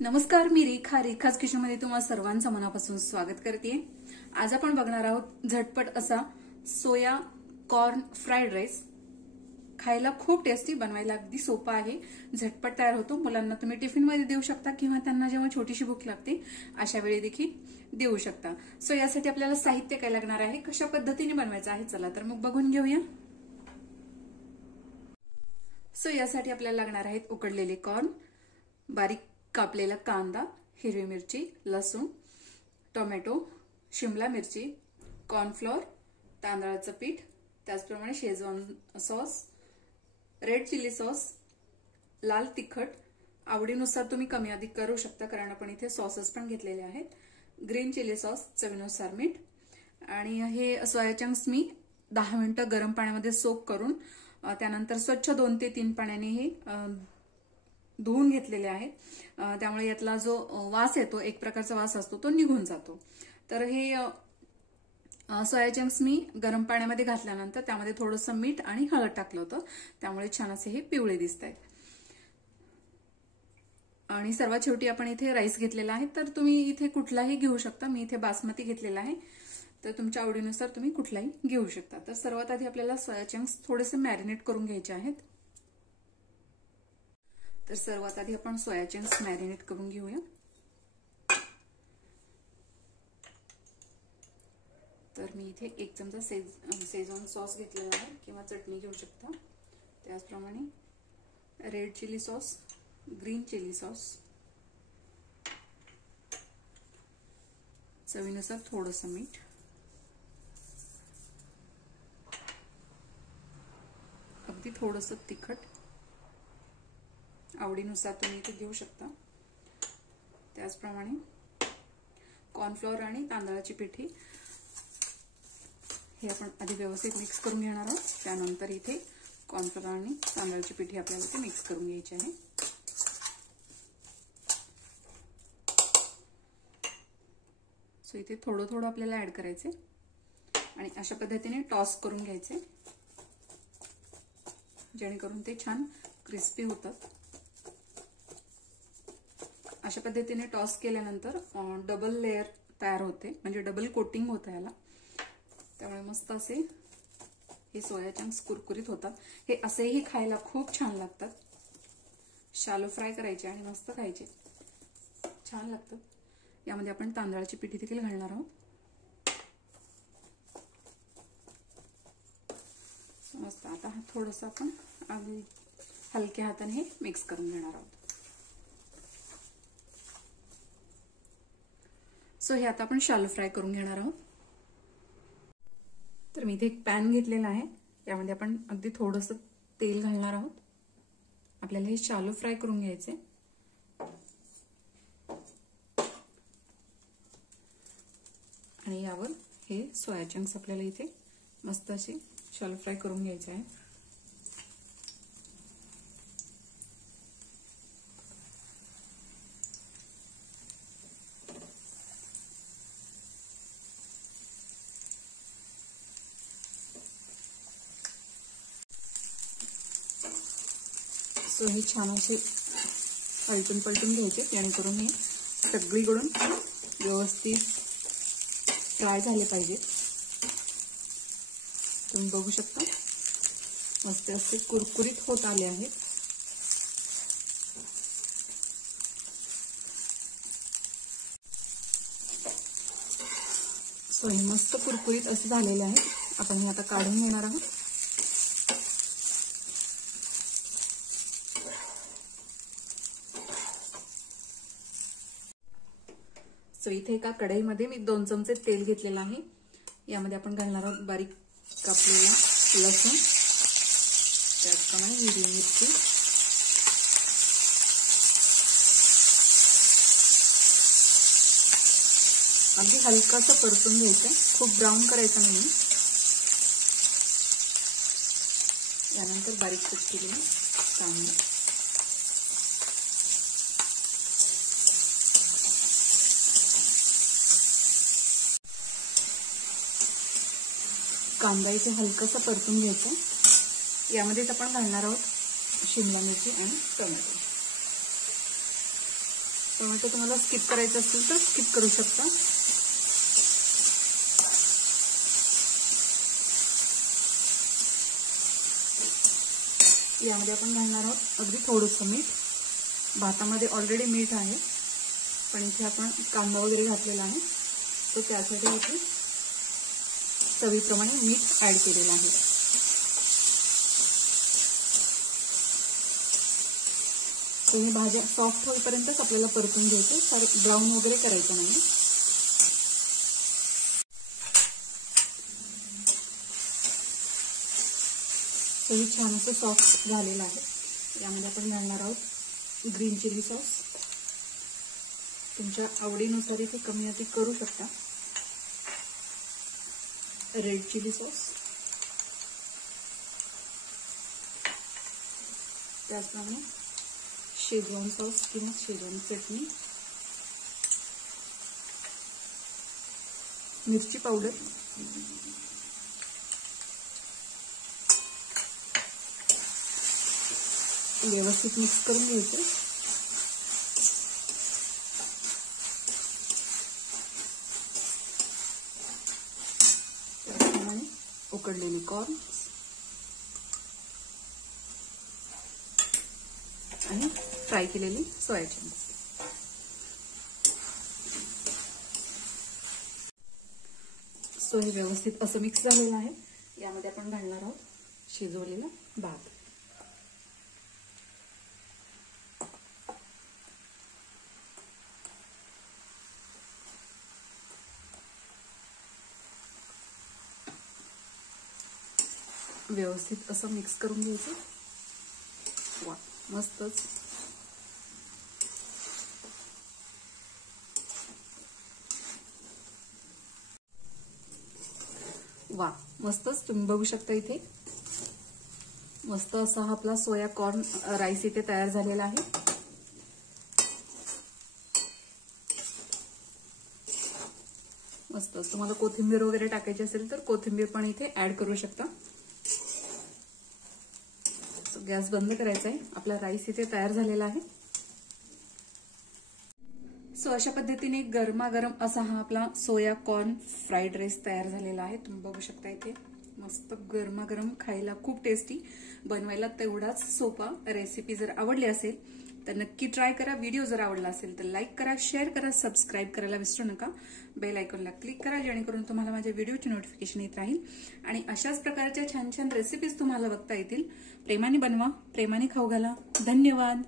नमस्कार, मी रेखाच किचनमध्ये तुम्हाला सर्वांचं मनापासून स्वागत करते। आज आपण बघणार आहोत झटपट असा सोया कॉर्न फ्राईड राईस। खायला खूप टेस्टी, बनवायला अगदी सोपा आहे, झटपट तयार होतो। मुलांना तुम्ही टिफिन मध्ये देऊ शकता किंवा त्यांना जेव्हा छोटीशी भूक लागते अशा वेळी देखील देऊ शकता। सो यासाठी आपल्याला साहित्य काय लागणार आहे, कशा पद्धतीने बनवायचं आहे, चला तर मग बघून घेऊया। सो यासाठी आपल्याला लागणार आहेत उकडलेले कॉर्न, बारीक कापलेला कांदा, हिरवी मिरची, लसूण, टोमॅटो, शिमला मिरची, कॉर्नफ्लोअर, तांदळाचं पीठ, त्याचप्रमाणे Schezwan sauce, red chilli sauce, लाल तिखट, आवडीनुसार तुम्ही कमी अधिक करू शकता कारण आपण इथे सॉसेस पण घेतलेले आहेत, ग्रीन चिली सॉस, चवीनुसार मीठ। आणि हे सोया चंक्स मी 10 मिनिटं गरम पाण्यामध्ये सोक करून त्यानंतर स्वच्छ 2 ते 3 पाण्याने हे धुवून घेतलेले आहेत। त्यामुळे यातला जो वास येतो, एक प्रकारचा वास असतो, तो निघून जातो। तर हे सोया चंक्स मी गरम पाण्यामध्ये घातल्यानंतर त्यामध्ये थोडंसं मीठ आणि हळद टाकलं होतं, त्यामुळे छान असे हे पिवळे दिसत आहेत। आणि सर्वात शेवटी आपण इथे राईस घेतलेला आहे, तर तुम्ही इथे कुठलाही घेऊ शकता। मी इथे बासमती घेतलेला आहे, तर तुमच्या आवडीनुसार तुम्ही कुठलाही घेऊ शकता। तर सर्वात आधी आपल्याला सोया चंक्स थोडेसे मॅरिनेट करून घ्यायचे आहेत। तर सर्वात आधी आपण सोया चंक्स मॅरिनेट करून घेऊया। तर मी इथे 1 चमचा शेजवान सॉस घेतलेला आहे किंवा चटणी घेऊ शकता। त्याचप्रमाणे red chilli sauce, green chilli sauce, चवीनुसार थोडंसं मीठ, अगदी थोडंसं तिखट, आवडीनुसार तुम्ही इथे घेऊ शकता। त्याचप्रमाणे कॉर्नफ्लोअर आणि तांदळाची पिठी हे आपण आधी व्यवस्थित मिक्स करून घेणार आहोत। त्यानंतर इथे कॉर्नफ्लोअर आणि तांदळाची पिठी आपल्याला इथे मिक्स करून घ्यायची आहे। सो इथे थोडं थोडं आपल्याला ऍड करायचे आणि अशा पद्धतीने टॉस करून घ्यायचे, जेणेकरून ते छान क्रिस्पी होतात। अशा पद्धतीने टॉस केल्यानंतर डबल लेयर तयार होते, म्हणजे डबल कोटिंग होतं याला, त्यामुळे मस्त असे हे सोया चंक्स कुरकुरीत होतात। हे असेही खायला खूप छान लागतात। शालो फ्राय करायचे आणि मस्त खायचे, छान लागतात। यामध्ये आपण तांदळाची पिठी देखील घालणार आहोत। मस्त आता थोडंसं आपण अगदी हलक्या हाताने हे मिक्स करून घेणार आहोत। सो हे आता आपण शालो फ्राय करून घेणार आहोत। तर मी इथे एक पॅन घेतलेला आहे, यामध्ये आपण अगदी थोडंसं तेल घालणार आहोत। आपल्याला हे शालो फ्राय करून घ्यायचे। आणि यावर हे सोया चंक्स आपल्याला इथे मस्त असे शालो फ्राय करून घ्यायचे आहे। सो हे छान असे पलटून घ्यायचे, जेणेकरून हे सगळीकडून व्यवस्थित फ्राय झाले पाहिजे। तुम्ही बघू शकता मस्त असे कुरकुरीत होत आले आहेत। सो हे मस्त कुरकुरीत असे झालेले आहेत। आपण हे आता काढून घेणार आहोत। सो इथे एका कढईमध्ये मी 2 चमचे तेल घेतलेलं आहे। यामध्ये आपण घालणार आहोत बारीक कापलेला लसूण, त्याचप्रमाणे हिरवी मिरची, अगदी हलकासा परतून घ्यायचं, खूप ब्राऊन करायचं नाही। यानंतर बारीक कट केलेले कांदा, कांदा इथे हलकासा परतून घ्यायचा। यामध्येच आपण घालणार आहोत शिमला मिरची आणि टोमॅटो। टोमॅटो तुम्हाला स्किप करायचं असेल तर स्किप करू शकता. यामध्ये आपण घालणार आहोत अगदी थोडंसं मीठ. भातामध्ये ऑलरेडी मीठ आहे, पण इथे आपण कांदा वगैरे घातलेला आहे, तर त्यासाठी इथे चवीप्रमाणे मीठ ऍड केलेलं आहे. तर ही भाज्या सॉफ्ट होईपर्यंतच आपल्याला परतून घ्यायचं, तर ब्राऊन वगैरे करायचं नाही. तर हे छान असं सॉफ्ट झालेलं आहे. यामध्ये आपण घालणार आहोत ग्रीन चिली सॉस. तुमच्या आवडीनुसार इथे कमी अधिक करू शकता. रेड चिली सॉस, त्याचप्रमाणे शेजवान सॉस किंवा शेजवान चटणी, मिरची पावडर, व्यवस्थित मिक्स करून घ्यायचं. त्याप्रमाणे उकडलेले कॉर्न आणि फ्राय केलेली सोया चंक्स. सो हे व्यवस्थित असं मिक्स झालेलं आहे. यामध्ये आपण घालणार आहोत शिजवलेला भात. व्यवस्थित असं मिक्स करून घ्यायचं. वा, मस्तच. वा, मस्तच. तुम्ही बघू शकता इथे मस्त असा हा आपला सोया कॉर्न राईस इथे तयार झालेला आहे. मस्तच. तुम्हाला कोथिंबीर वगैरे टाकायची असेल तर कोथिंबीर पण इथे ऍड करू शकता. गॅस बंद करायचा आहे. आपला राईस इथे तयार झालेला आहे. सो अशा पद्धतीने गरमागरम असा हा आपला सोया कॉर्न फ्राईड राईस तयार झालेला आहे. तुम्ही बघू शकता इथे मस्त गरमागरम, खायला खूप टेस्टी, बनवायला तेवढाच सोपा. रेसिपी जर आवडली असेल तर नक्की ट्राय करा. व्हिडिओ जर आवडला असेल तर लाईक करा, शेअर करा, सबस्क्राईब करायला विसरू नका. बेल आयकॉनला क्लिक करा जेणेकरून तुम्हाला माझ्या व्हिडिओची नोटिफिकेशन येत राहील आणि अशाच प्रकारच्या छान छान रेसिपीज तुम्हाला बघता येतील. प्रेमाने बनवा, प्रेमाने खाऊ घाला. धन्यवाद.